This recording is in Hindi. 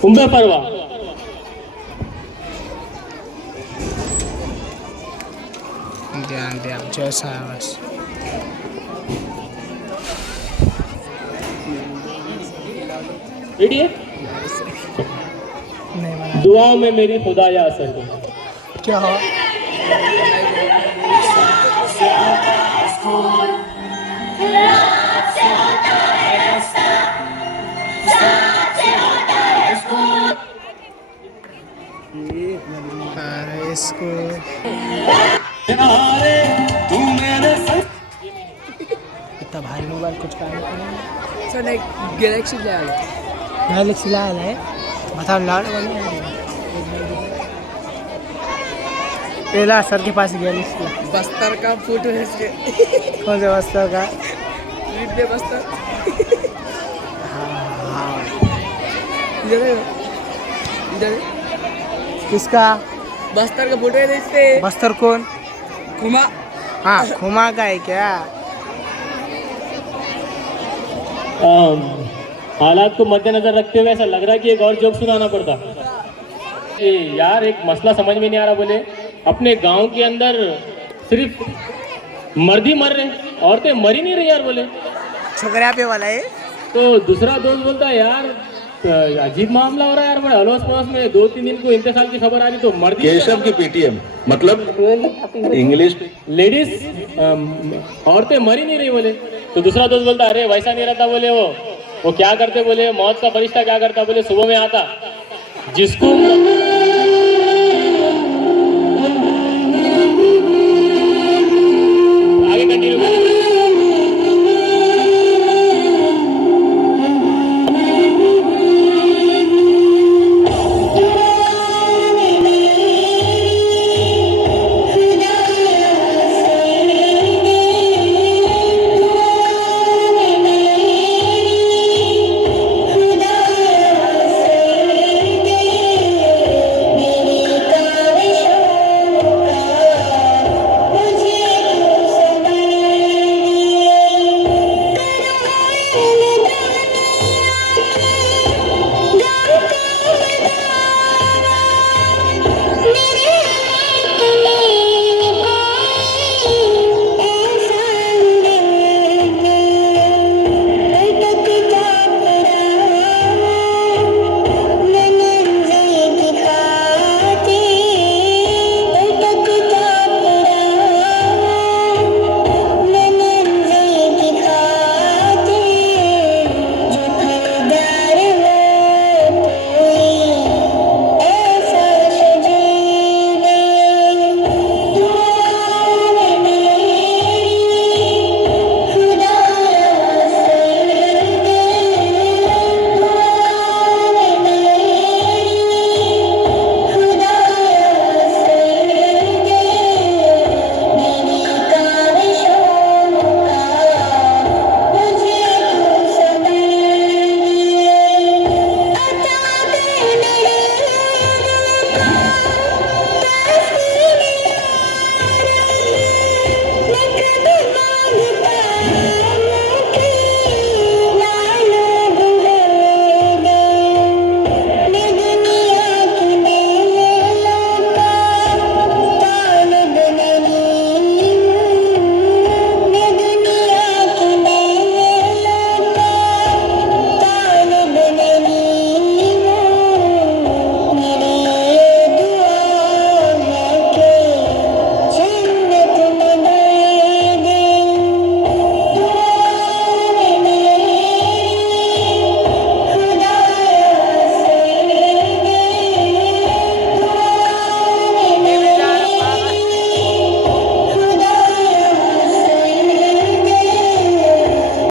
कुंभे परवा ध्यान दे आप जैसा है बस। रेडी है? नहीं बना दुआओं में मेरी खुदा या असर को क्या हो इसको इतना भारी मोबाइल कुछ काम नहीं सर एक गैलेक्सी ले आया गैलेक्सी लाया है बता लाड़ पहला सर के पास गैलेक्सी बस्तर का फोटो है इसके कौन से बस्तर का दे बस्तर इधर है, इधर है। किसका बस्तर का फोटो है इससे बस्तर कौन घुमा हाँ खुमा का है क्या हालात को मद्देनजर रखते हुए ऐसा लग रहा है कि एक और जोक सुनाना पड़ता। ये यार एक मसला समझ में नहीं आ रहा। बोले अपने गांव के अंदर सिर्फ मर्द ही मर रहे, औरतें मर ही नहीं रही यार। बोले छोकरा पे वाला है तो दूसरा दोस्त बोलता है यार अजीब मामला हो रहा है यार। बड़े अड़ोस पड़ोस में 2-3 दिन को इंतकाल की खबर आ रही तो मर्द ही केशव की पीटीएम मतलब इंग्लिश लेडीज औरतें मर ही नहीं रही। बोले तो दूसरा दोस्त बोलता अरे वैसा नहीं रहता। बोले वो क्या करते? बोले मौत का फरिश्ता क्या करता? बोले सुबह में आता जिसको